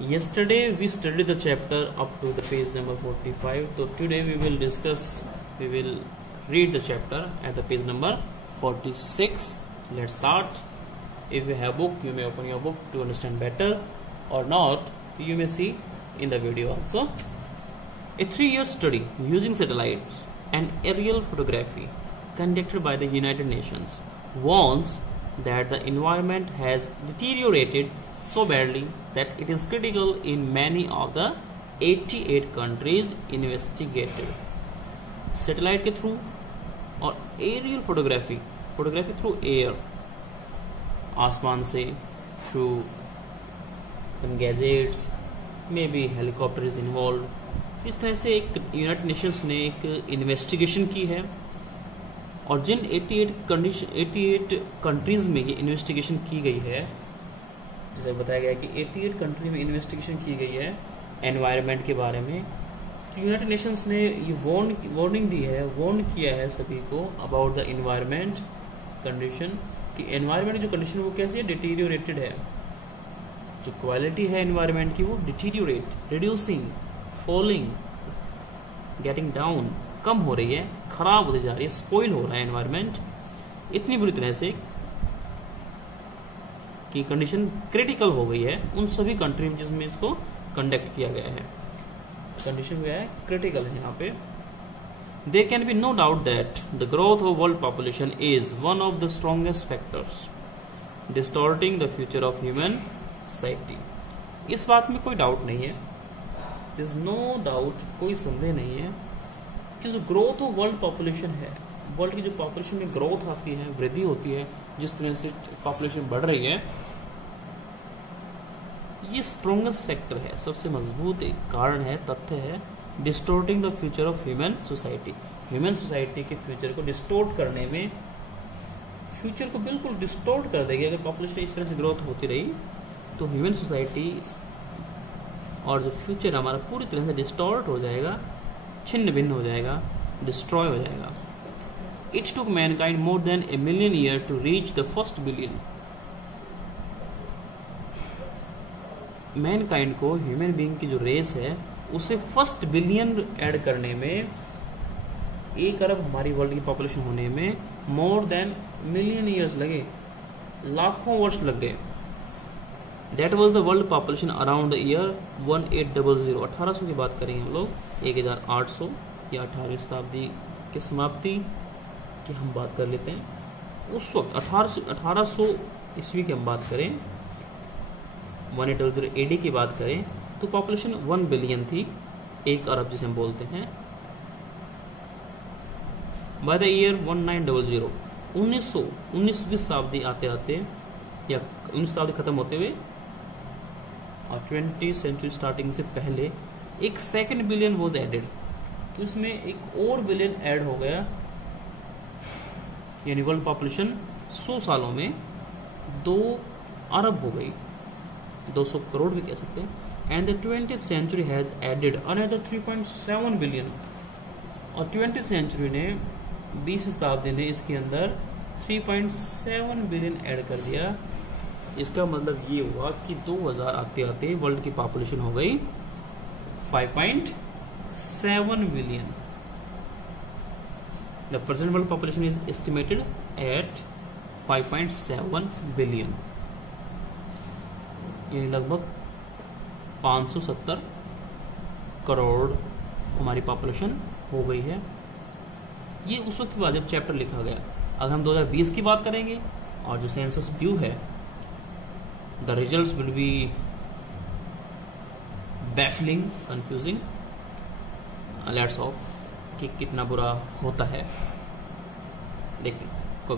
Yesterday we studied the chapter up to the page number 45. So today we will read the chapter at the page number 46. Let's start. If you have book, you may open your book to understand better, or not, you may see in the video also. A 3-year study using satellites and aerial photography conducted by the United Nations warns that the environment has deteriorated so badly that it is critical in many of the 88 countries investigated. Satellite के through और aerial photography through air, आसमान से, through some gadgets, may be helicopter is involve. इस तरह से एक United Nations ने एक इन्वेस्टिगेशन की है और जिन 88 कंट्रीज में ये इन्वेस्टिगेशन की गई है, जैसे बताया गया कि 88 कंट्री में इन्वेस्टिगेशन की गई है एनवायरनमेंट के बारे में. तो यूनाइटेड नेशंस ने ये वार्निंग दी है, वार्न किया है सभी को अबाउट द एनवायरनमेंट कंडीशन, कि एनवायरनमेंट जो कंडीशन वो कैसी है, डिटीरियोरेटेड है. जो क्वालिटी है एनवायरनमेंट की वो deteriorate, reducing, falling, getting down, कम हो रही है, खराब होती जा रही है, स्पॉइल हो रहा है एनवायरनमेंट इतनी बुरी तरह से कि कंडीशन क्रिटिकल हो गई है उन सभी कंट्री जिसमें इसको कंडक्ट किया गया है. कंडीशन क्या है, क्रिटिकल है यहाँ पे. There can be no doubt that the growth of world population is one of the strongest factors distorting the future of human society. इस बात में कोई डाउट नहीं है, there is no doubt, कोई संदेह नहीं है कि जो ग्रोथ ऑफ वर्ल्ड पॉपुलेशन है, वर्ल्ड की जो पॉपुलेशन में ग्रोथ आती है, वृद्धि होती है, जिस तरह से पॉपुलेशन बढ़ रही है, ये स्ट्रॉन्गेस्ट फैक्टर है, सबसे मजबूत एक कारण है, तथ्य है, distorting the future of human society. Human society के फ्यूचर को डिस्टोर्ट करने में, फ्यूचर को बिल्कुल डिस्टोर्ट कर देगी. अगर पॉपुलेशन इस तरह से ग्रोथ होती रही तो ह्यूमन सोसाइटी और जो फ्यूचर हमारा पूरी तरह से डिस्टोर्ट हो जाएगा, छिन्न भिन्न हो जाएगा, डिस्ट्रॉय हो जाएगा. It took mankind more than a million years to reach the first billion. Mankind को, ह्यूमन बीइंग की जो रेस है, उसे फर्स्ट बिलियन ऐड करने में, 1 अरब हमारी वर्ल्ड की पॉपुलेशन होने में मोर देन मिलियन ईयर्स लगे, लाखों वर्ष लग गए. That was the world population around the year 1800. 1800 की बात करेंगे हम लोग, 1800 या 18वीं शताब्दी की समाप्ति की हम बात कर लेते हैं. उस वक्त 1800 ईस्वी की हम बात करें, 1800 AD की बात करें, तो पॉपुलेशन 1 बिलियन थी, 1 अरब जिसे हम बोलते हैं. बाय द ईयर 1900, 19वीं शताब्दी आते आते, या 19वीं शताब्दी खत्म होते हुए और 20th सेंचुरी स्टार्टिंग से पहले एक सेकंड बिलियन वॉज एडेड. तो इसमें एक और बिलियन ऐड हो गया, यानी वर्ल्ड पॉपुलेशन 100 सालों में 2 अरब हो गई, 200 करोड़ भी कह सकते हैं. And the 20th century has added another 3.7 billion. और 20th सेंचुरी ने, 20वीं शताब्दी ने इसके अंदर 3.7 बिलियन ऐड कर दिया. इसका मतलब ये हुआ कि 2000 आते आते वर्ल्ड की पॉपुलेशन हो गई 5.7 billion. The present world population is estimated at 5.7 billion, यानी लगभग 570 करोड़ हमारी पॉपुलेशन हो गई है. ये उस वक्त के बाद जब चैप्टर लिखा गया. अगर हम 2020 की बात करेंगे और जो सेंसस ड्यू है, the results will be baffling, confusing. Let's hope कि कितना बुरा होता है. देखते कोई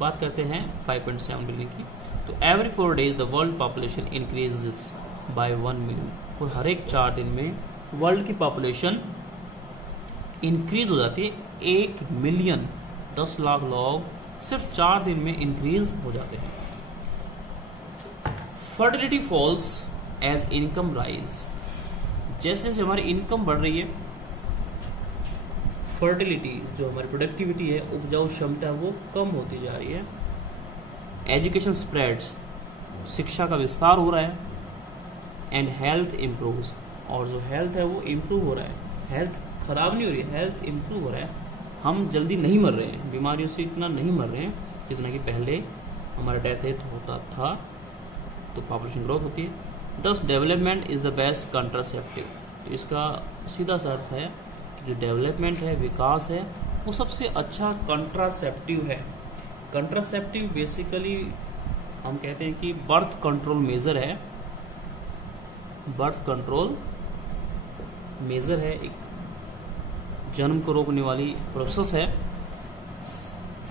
बात करते हैं 5.7 बिलियन की. तो every 4 days the world population increases by 1 million. और हर एक 4 दिन में वर्ल्ड की पॉपुलेशन इंक्रीज हो जाती है 1 मिलियन. 10 लाख लोग सिर्फ 4 दिन में इंक्रीज हो जाते हैं. Fertility falls as income rise. जैसे जैसे हमारी इनकम बढ़ रही है, फर्टिलिटी जो हमारी प्रोडक्टिविटी है, उपजाऊ क्षमता, वो कम होती जा रही है. एजुकेशन स्प्रेड्स, शिक्षा का विस्तार हो रहा है. एंड हेल्थ इम्प्रूव्स, और जो हेल्थ है वो इम्प्रूव हो रहा है, हेल्थ खराब नहीं हो रही है, हेल्थ इम्प्रूव हो रहा है, हम जल्दी नहीं मर रहे हैं, बीमारियों से इतना नहीं मर रहे हैं जितना कि पहले हमारा डेथ रेट होता था। तो पॉपुलेशन ग्रोथ होती है। दस development is the best contraceptive, इसका सीधा सा अर्थ है कि जो डेवलपमेंट है, विकास है, वो सबसे अच्छा कंट्रासेप्टिव है। कंट्रासेप्टिव बेसिकली हम कहते हैं कि बर्थ कंट्रोल मेजर है, बर्थ कंट्रोल मेजर है, एक जन्म को रोकने वाली प्रोसेस है।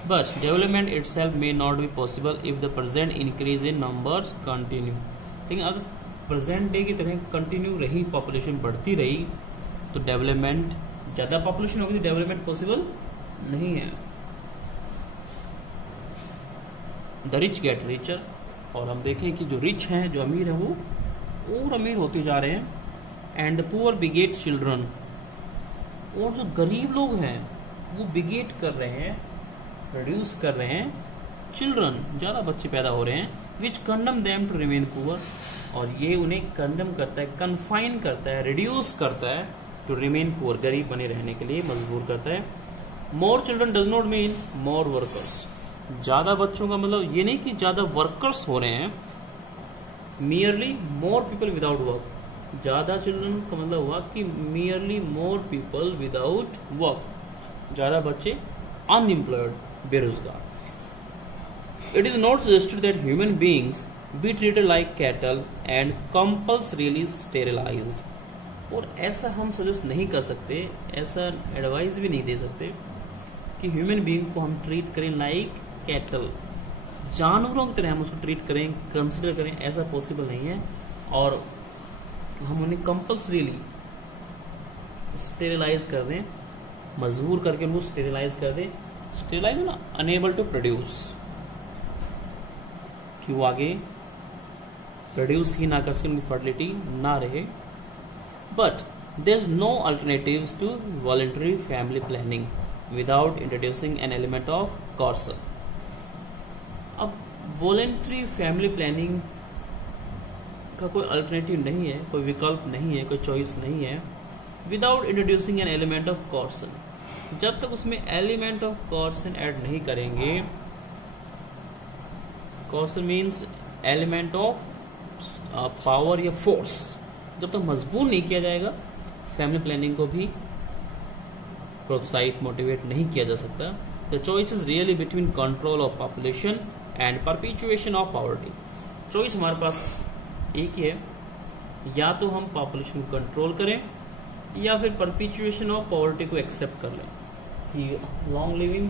But development itself may not be possible if the present increase in numbers continue, लेकिन अगर प्रेजेंट डे की तरह कंटिन्यू रही, पॉपुलेशन बढ़ती रही, तो डेवलपमेंट, ज़्यादा पॉपुलेशन होगी तो डेवलपमेंट पॉसिबल नहीं है। द रिच गेट रिचर, और हम देखें कि जो रिच हैं, जो अमीर हैं, वो और अमीर होते जा रहे हैं। एंड द पुअर बिगेट चिल्ड्रन, और जो गरीब लोग हैं वो बिगेट कर रहे हैं, प्रोड्यूस कर रहे हैं चिल्ड्रन, ज़्यादा बच्चे पैदा हो रहे हैं, which condemn them to remain poor, और ये उन्हें कंडम करता है, कन्फाइन करता है, रिड्यूस करता है टू रिमेन पुअर, गरीब बने रहने के लिए मजबूर करता है। More children does not mean more workers, ज़्यादा बच्चों का मतलब ये नहीं कि ज़्यादा वर्कर्स हो रहे हैं, merely more people without work, ज़्यादा चिल्ड्रन का मतलब हुआ कि merely more people without work, ज़्यादा बच्चे अनएम्प्लॉयड, बेरोजगार। It is not suggested that human beings be treated like cattle and compulsorily sterilised, और ऐसा हम सजेस्ट नहीं कर सकते, ऐसा एडवाइस भी नहीं दे सकते कि ह्यूमन बींग को हम ट्रीट करें लाइक कैटल, जानवरों की तरह हम उसको ट्रीट करें, कंसिडर करें, ऐसा पॉसिबल नहीं है। और हम उन्हें कंपल्सरीली स्टेरिलाइज कर दें, मजबूर करके उनको स्टेरिलाइज कर दें, स्टेरिलाइज ना, अनेबल टू प्रोड्यूस, कि वो आगे प्रोड्यूस ही ना कर सके, उनकी फर्टिलिटी ना रहे। But there is no alternative to voluntary family planning without introducing an element of coercion. अब वॉलंटरी फैमिली प्लानिंग का कोई अल्टरनेटिव नहीं है, कोई विकल्प नहीं है, कोई चॉइस नहीं है, without introducing an element of coercion, जब तक उसमें एलिमेंट ऑफ कॉर्सन ऐड नहीं करेंगे, coercion means element of power या फोर्स, जब तक मजबूर नहीं किया जाएगा, फैमिली प्लानिंग को भी प्रोत्साहित, मोटिवेट नहीं किया जा सकता। The choice is really between control of population and perpetuation of poverty. Choice हमारे पास एक ही है, या तो हम पॉपुलेशन को कंट्रोल करें या फिर परपिचुएशन ऑफ पॉवर्टी को एक्सेप्ट कर लें कि लॉन्ग लिविंग,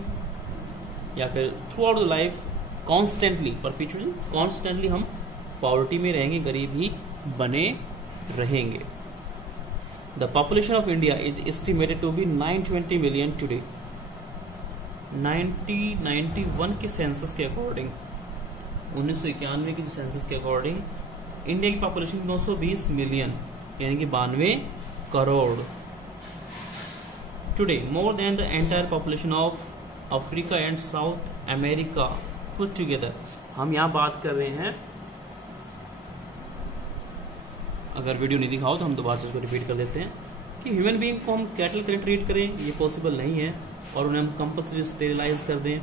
या फिर throughout the life constantly perpetuation, constantly हम पॉवर्टी में रहेंगे, गरीब ही बने रहेंगे। The population of India is estimated to be 920 million today. 1991 के सेंसस के अकॉर्डिंग, 1991 के सेंसस के अकॉर्डिंग इंडिया की पॉपुलेशन 920 मिलियन, यानी कि 92 crore. Today more than the entire population of Africa and south America put together. हम यहाँ बात कर रहे हैं, अगर वीडियो नहीं दिखाओ तो हम दोबारा से इसको रिपीट कर देते हैं, कि ह्यूमन बीइंग को हम कैटल की तरह ट्रीट करें, ये पॉसिबल नहीं है, और उन्हें हम कंपल्सरी स्टेरिलाइज कर दें,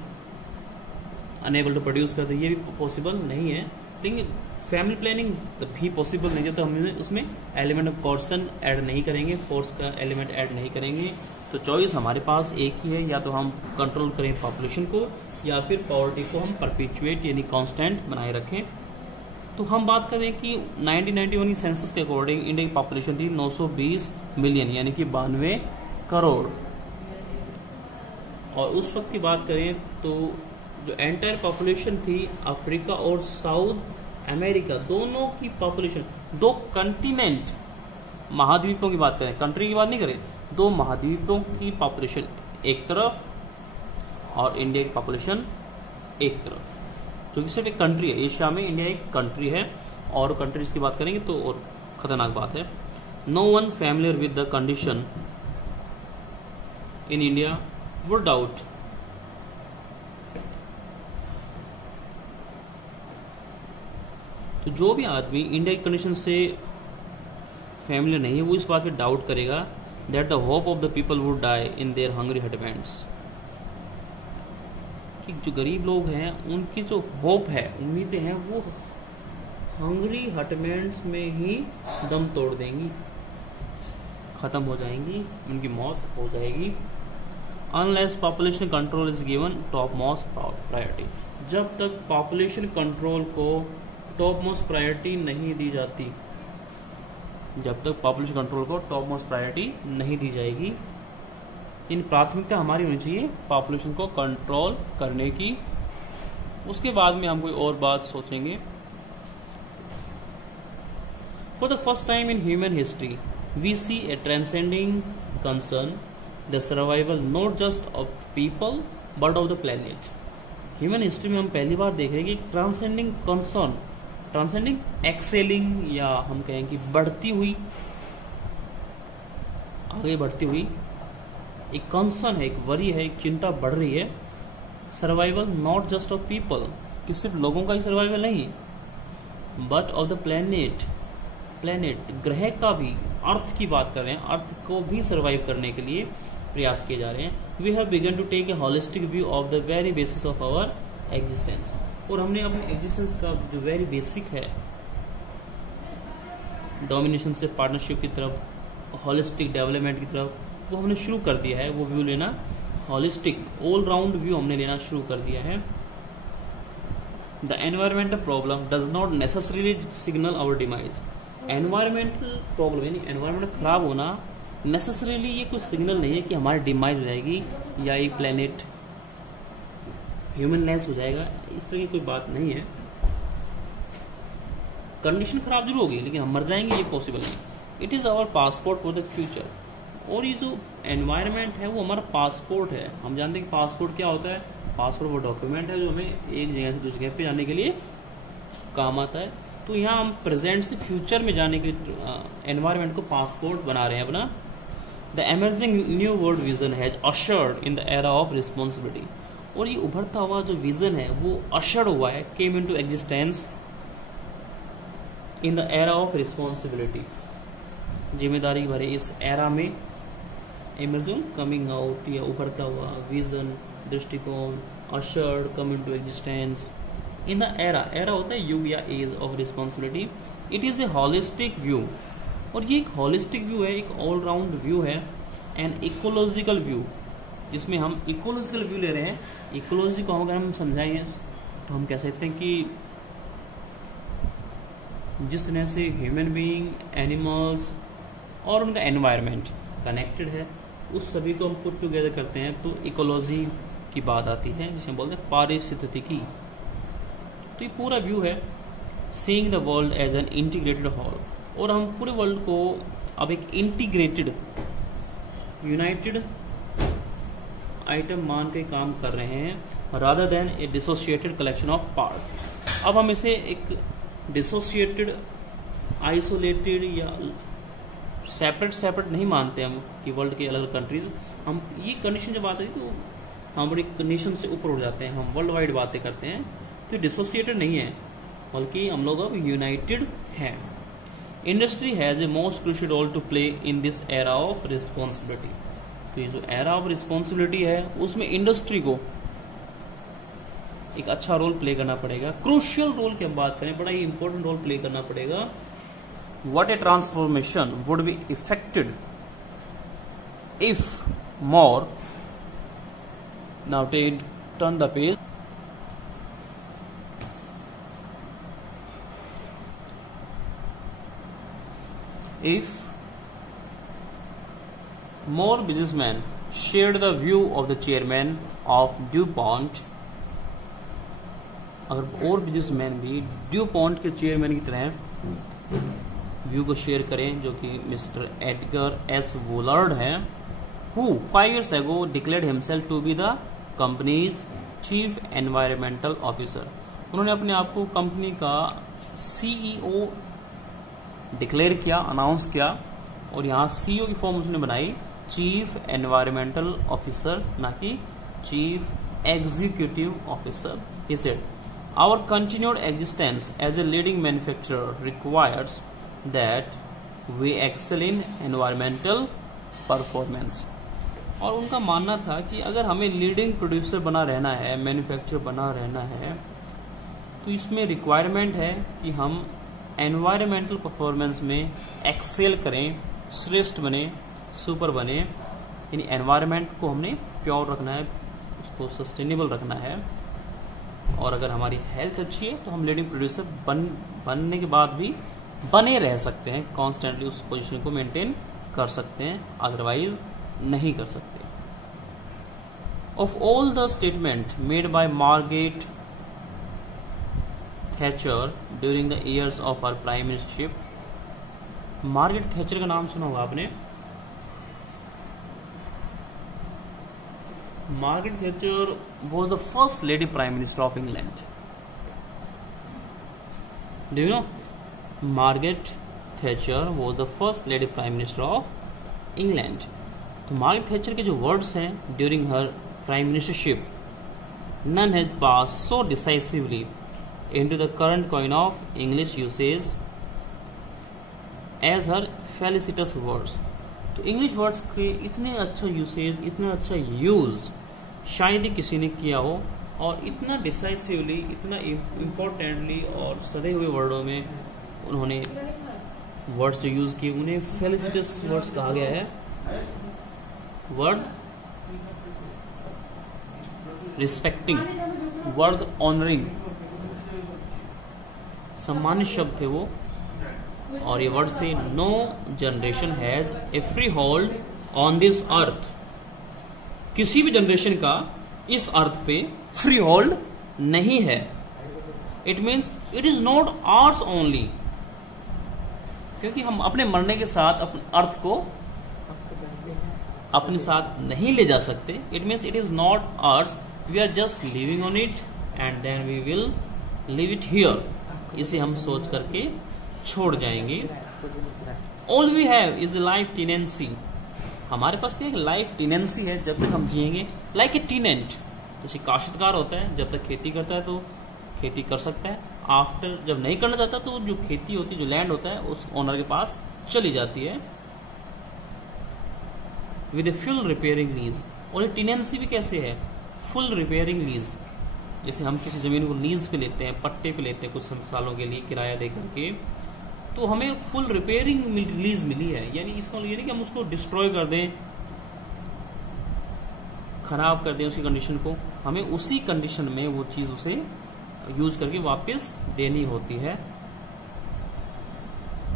अनेबल टू प्रोड्यूस कर दें, ये भी पॉसिबल नहीं है। लेकिन फैमिली प्लानिंग भी पॉसिबल नहीं है, तो हम उसमें एलिमेंट ऑफ कॉर्सन ऐड नहीं करेंगे, फोर्स का एलिमेंट ऐड नहीं करेंगे। तो चॉइस हमारे पास एक ही है, या तो हम कंट्रोल करें पॉपुलेशन को, या फिर पॉवर्टी को हम परपिचुएट यानी कांस्टेंट बनाए रखें। तो हम बात करें कि 1991 की सेंसस के अकॉर्डिंग इंडिया की पॉपुलेशन थी 920 मिलियन, यानी कि 92 करोड़। और उस वक्त की बात करें तो जो एंटायर पॉपुलेशन थी अफ्रीका और साउथ अमेरिका, दोनों की पॉपुलेशन, दो कंटिनेंट, महाद्वीपों की बात करें, कंट्री की बात नहीं करें, दो महाद्वीपों की पॉपुलेशन एक तरफ और इंडिया की पॉपुलेशन एक तरफ, जो कि सिर्फ एक कंट्री है। एशिया में इंडिया एक कंट्री है, और कंट्रीज की बात करेंगे तो और खतरनाक बात है। No one familiar with the condition in India would doubt तो जो भी आदमी इंडिया की कंडीशन से फैमिली नहीं है वो इस बात पे डाउट करेगा that the hope of the people would die in their hungry hutments, कि जो गरीब लोग हैं उनकी जो होप है, उम्मीदें हैं, वो हंग्री हटमेंट्स में ही दम तोड़ देंगी, खत्म हो जाएंगी, उनकी मौत हो जाएगी। Unless population control is given top most priority, जब तक पॉपुलेशन कंट्रोल को टॉप मोस्ट प्रायोरिटी नहीं दी जाती, जब तक पॉपुलेशन कंट्रोल को टॉप मोस्ट प्रायोरिटी नहीं दी जाएगी, इन प्राथमिकता हमारी होनी चाहिए पॉपुलेशन को कंट्रोल करने की। उसके बाद में हम कोई और बात सोचेंगे। For the first time in human history we see a transcending concern the survival not just of people but of the planet. Human history में हम पहली बार देख रहे हैं कि ट्रांसेंडिंग कंसर्न, ट्रांसेंडिंग एक्सेलिंग, या हम कहें कि बढ़ती हुई, आगे बढ़ती हुई एक कंसर्न है, एक वरी है, एक चिंता बढ़ रही है। Survival not just of people, कि सिर्फ लोगों का ही सर्वाइवल नहीं, but of the planet, planet ग्रह का भी, अर्थ की बात कर रहे हैं, अर्थ को भी सर्वाइव करने के लिए प्रयास किए जा रहे हैं। We have begun to take a holistic view of the very basis of our existence, और हमने अपने एग्जिस्टेंस का जो वेरी बेसिक है, डोमिनेशन से पार्टनरशिप की तरफ, होलिस्टिक डेवलपमेंट की तरफ, वो हमने शुरू कर दिया है। वो व्यू लेना, होलिस्टिक ऑल राउंड व्यू हमने लेना शुरू कर दिया है। The environmental problem does not necessarily signal our demise. Environmental problem यानी एनवायरमेंट खराब होना नेसेसरीली ये कुछ सिग्नल नहीं है कि हमारी डिमाइज हो जाएगी या ये प्लेनेट ह्यूमनलेस हो जाएगा, इस तरह की कोई बात नहीं है। कंडीशन खराब जरूर होगी लेकिन हम मर जाएंगे ये पॉसिबल नहीं। It is our passport for the future, और ये जो एनवायरनमेंट है वो हमारा पासपोर्ट है। हम जानते हैं कि पासपोर्ट क्या होता है, पासपोर्ट वो डॉक्यूमेंट है जो हमें एक जगह से दूसरी जगह पे जाने के लिए काम आता है। तो यहाँ हम प्रेजेंट से फ्यूचर में जाने के एनवायरनमेंट को पासपोर्ट बना रहे हैं अपना। The emerging new world vision has ushered in the era of responsibility, और ये उभरता हुआ जो विजन है वो अशर्ड हुआ है, came into existence in the era of responsibility, जिम्मेदारी भरे इस एरा में। एमर्जिंग कमिंग आउट या उभरता हुआ विजन, दृष्टिकोण, ushered, come into existence in the era, era होता है युग या age of responsibility. It is a holistic view, और ये एक होलिस्टिक व्यू है, एक ऑल राउंड व्यू है, एन इकोलॉजिकल व्यू, जिसमें हम इकोलॉजिकल व्यू ले रहे हैं। इकोलॉजी को अगर हम समझाएंगे तो हम कह सकते हैं कि जिस तरह से ह्यूमन बीइंग, एनिमल्स और उनका एनवायरनमेंट कनेक्टेड है, उस सभी को हम पुट टुगेदर करते हैं तो इकोलॉजी की बात आती है, जिसे हम बोलते हैं पारिस्थितिकी। तो ये पूरा व्यू है seeing the world as an integrated whole, और हम पूरे वर्ल्ड को अब एक इंटीग्रेटेड, यूनाइटेड आइटम मान के काम कर रहे हैं, rather than A dissociated collection of part. अब हम इसे एक डिसोसिएटेड, आइसोलेटेड या सेपरेट नहीं मानते हम कि वर्ल्ड के अलग अलग कंट्रीज। हम ये कंडीशन जब आती है तो हम बड़ी कंडीशन से ऊपर उठ जाते हैं, हम वर्ल्ड वाइड बातें करते हैं, तो डिसोसिएटेड नहीं है, बल्कि हम लोग अब यूनाइटेड हैं। Industry has a most crucial role to play in this era of responsibility. तो ये जो एरा ऑफ रिस्पॉन्सिबिलिटी है उसमें इंडस्ट्री को एक अच्छा रोल प्ले करना पड़ेगा। क्रूशियल रोल की हम बात करें, बड़ा ही इंपॉर्टेंट रोल प्ले करना पड़ेगा। What A transformation would be affected if more, now turn the page, if more businessmen shared the view of the chairman of DuPont, अगर और बिजनेसमैन भी ड्यूपॉन्ट के चेयरमैन की तरह व्यू को शेयर करें, जो कि मिस्टर एडगर एस वोलार्ड हैं, who 5 years ago declared himself to be the company's chief environmental officer, उन्होंने अपने आप को कंपनी का CEO डिक्लेयर किया, अनाउंस किया, और यहाँ CEO की फॉर्म उसने बनाई चीफ एनवायरमेंटल ऑफिसर, ना कि chief executive officer. He said, our continued existence as a leading manufacturer requires that we excel in environmental performance. और उनका मानना था कि अगर हमें लीडिंग प्रोड्यूसर बना रहना है, मैन्युफैक्चरर बना रहना है, तो इसमें रिक्वायरमेंट है कि हम एनवायरमेंटल परफॉर्मेंस में एक्सेल करें, श्रेष्ठ बने, सुपर बने। यानी एनवायरमेंट को हमने प्योर रखना है, उसको सस्टेनेबल रखना है। और अगर हमारी हेल्थ अच्छी है तो हम लीडिंग प्रोड्यूसर बनने के बाद भी बने रह सकते हैं, कॉन्स्टेंटली उस पोजीशन को मेंटेन कर सकते हैं, अदरवाइज नहीं कर सकते। Of all the statement made by Margaret Thatcher during the years of our prime ministership, Margaret Thatcher का नाम सुना होगा आपने। Margaret Thatcher was the first lady prime minister of England. Do you know? Margaret Thatcher was the first lady prime minister of England. तो Margaret Thatcher के जो words हैं during her prime ministership, none had passed so decisively into the current coin of English usage as her felicitous words. तो English words के इतने अच्छा usage, इतना अच्छा यूज शायद ही किसी ने किया हो, और इतना डिसाइसिवली, इतना इम्पोर्टेंटली और सदे हुए वर्डों में उन्होंने वर्ड्स जो यूज किए उन्हें फेलिसिटस वर्ड्स कहा गया है। वर्ड रिस्पेक्टिंग, वर्ड ऑनरिंग, सम्मानित शब्द थे वो। और ये वर्ड्स थे, no generation has a freehold on this earth. किसी भी जनरेशन का इस अर्थ पे फ्री होल्ड नहीं है। It means it is not ours only, क्योंकि हम अपने मरने के साथ अपने अर्थ को अपने साथ नहीं ले जा सकते। It means it is not ours, we are just living on it and then we will leave it here. इसे हम सोच करके छोड़ जाएंगे। All we have is life tenancy. हमारे पास क्या लाइफ टेनेंसी है, जब तक हम जिएंगे। लाइक ए टेनेंट, जैसे काश्तकार होता है, जब तक खेती करता है तो खेती कर सकता है। आफ्टर जब नहीं करना चाहता तो जो खेती होती है, जो लैंड होता है, उस ओनर के पास चली जाती है with a full repairing lease. और ये टेनेंसी भी कैसे है, फुल रिपेयरिंग लीज। जैसे हम किसी जमीन को लीज पे लेते हैं, पट्टे पे लेते हैं कुछ सालों के लिए किराया दे करके, तो हमें फुल रिपेयरिंग लीज मिली है। यानी इसका ये नहीं कि हम उसको डिस्ट्रॉय कर दें, खराब कर दें उसकी कंडीशन को, हमें उसी कंडीशन में वो चीज उसे यूज करके वापस देनी होती है।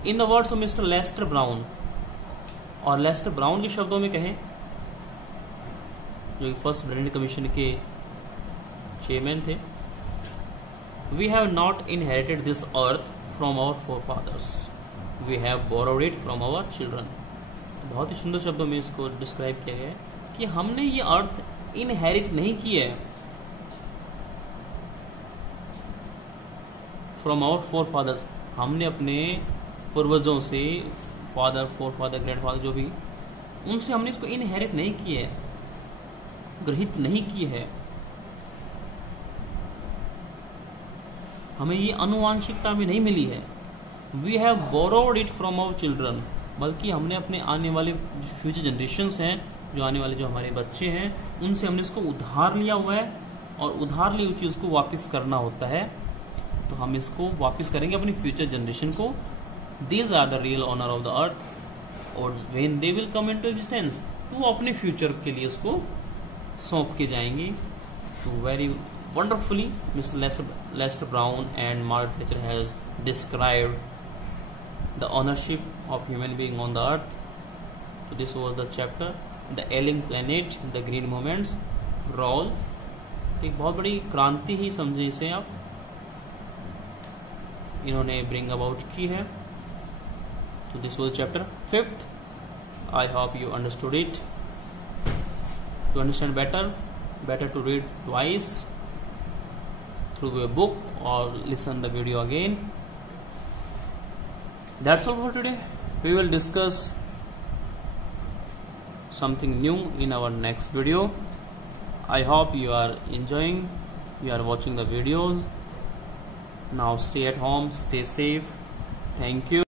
In the words of mister Lester Brown, और लेस्टर ब्राउन के शब्दों में कहें, जो फर्स्ट ब्रांड कमीशन के चेयरमैन थे, we have not inherited this earth from our forefathers, we have borrowed it from our children. बहुत ही सुंदर शब्दों में इसको डिस्क्राइब किया गया है कि हमने ये अर्थ इनहेरिट नहीं की है फ्रॉम आवर फोरफादर्स, हमने अपने पूर्वजों से, फादर, फोरफादर, ग्रैंडफादर जो भी, उनसे हमने इसको इनहेरिट नहीं की है, ग्रहित नहीं की है। हमें ये अनुवांशिकता में नहीं मिली है। We have borrowed it from our children, बल्कि हमने अपने आने वाले फ्यूचर जनरेशंस हैं, जो आने वाले जो हमारे बच्चे हैं, उनसे हमने इसको उधार लिया हुआ है, और उधार ली हुई चीज को वापस करना होता है। तो हम इसको वापस करेंगे अपनी फ्यूचर जनरेशन को। These are the real owner of the earth, और when they will come into existence, तो वो अपने फ्यूचर के लिए उसको सौंप के जाएंगे। तो very wonderfully, Mr. Lester Brown and Margaret Thatcher has described the ownership of human being on the earth. So this was the chapter, the ailing planet, the green movements, role. एक बहुत बड़ी क्रांति ही समझे इसे आप, इन्होंने bring about की है। So this was chapter 5th. I hope you understood it. To understand better to read twice through a book or listen the video again. That's all for today. We will discuss something new in our next video. I hope you are enjoying, you are watching the videos. Now stay at home, stay safe. Thank you.